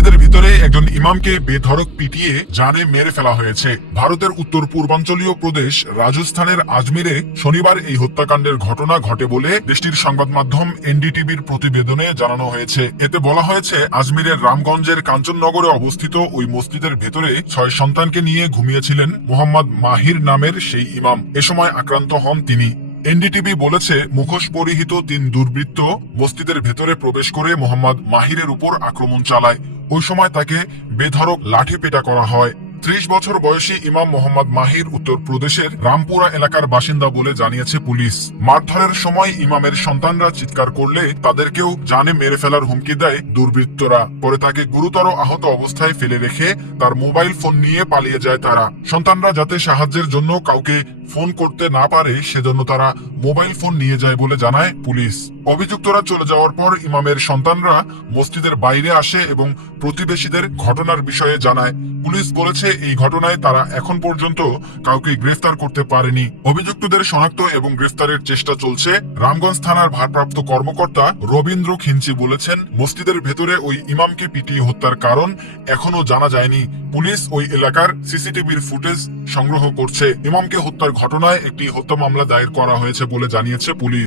মসজিদের ভিতরে একজন ইমামকে বেধড়ক পিটিয়ে জানে মেরে ফেলা হয়েছে। ভারতের উত্তর পূর্বাঞ্চলীয় প্রদেশ রাজস্থানের আজমিরে শনিবার এই হত্যাকাণ্ডের ঘটনা ঘটে বলে দেশটির সংবাদ মাধ্যম এনডিটিভির প্রতিবেদনে জানানো হয়েছে। এতে বলা হয়েছে, আজমিরের রামগঞ্জের কাঞ্চননগরে অবস্থিত ওই মসজিদের ভেতরে ছয় সন্তানকে নিয়ে ঘুমিয়েছিলেন মোহাম্মদ মাহির নামের সেই ইমাম। এ সময় আক্রান্ত হন তিনি। এনডিটিভি বলেছে, মুখোশ পরিহিত তিন দুর্বৃত্ত মসজিদের ভেতরে প্রবেশ করে মোহাম্মদ মাহিরের উপর আক্রমণ চালায়। ওই সময় তাকে বেধড়ক লাঠি পেটা করা হয়। ত্রিশ বছর বয়সী ইমাম মোহাম্মদ মাহির উত্তরপ্রদেশের রামপুরা এলাকার বাসিন্দা বলে জানিয়েছে পুলিশ। মারধরের সময় ইমামের সন্তানরা চিৎকার করলে তাদেরকেও জানে মেরে ফেলার হুমকি দেয় দুর্বৃত্তরা। পরে তাকে গুরুতর আহত অবস্থায় ফেলে রেখে তার মোবাইল ফোন নিয়ে পালিয়ে যায় তারা। সন্তানরা যাতে সাহায্যের জন্য কাউকে ফোন করতে না পারে, সেজন্য তারা মোবাইল ফোন নিয়ে যায় বলে জানায় পুলিশ। অভিযুক্তরা চলে যাওয়ার পর ইমামের সন্তানরা মসজিদের বাইরে আসে এবং প্রতিবেশীদের ঘটনার বিষয়ে জানায়। পুলিশ বলেছে, এই ঘটনায় তারা এখন পর্যন্ত কাউকে গ্রেফতার করতে পারেনি। অভিযুক্তদের শনাক্ত এবং গ্রেফতারের চেষ্টা চলছে। রামগঞ্জ থানার ভারপ্রাপ্ত কর্মকর্তা রবীন্দ্র খিঞ্চি বলেছেন, মসজিদের ভেতরে ওই ইমামকে পিটিয়ে হত্যার কারণ এখনও জানা যায়নি। পুলিশ ওই এলাকার সিসিটিভির ফুটেজ সংগ্রহ করছে। ইমামকে হত্যার ঘটনায় একটি হত্যা মামলা দায়ের করা হয়েছে বলে জানিয়েছে পুলিশ।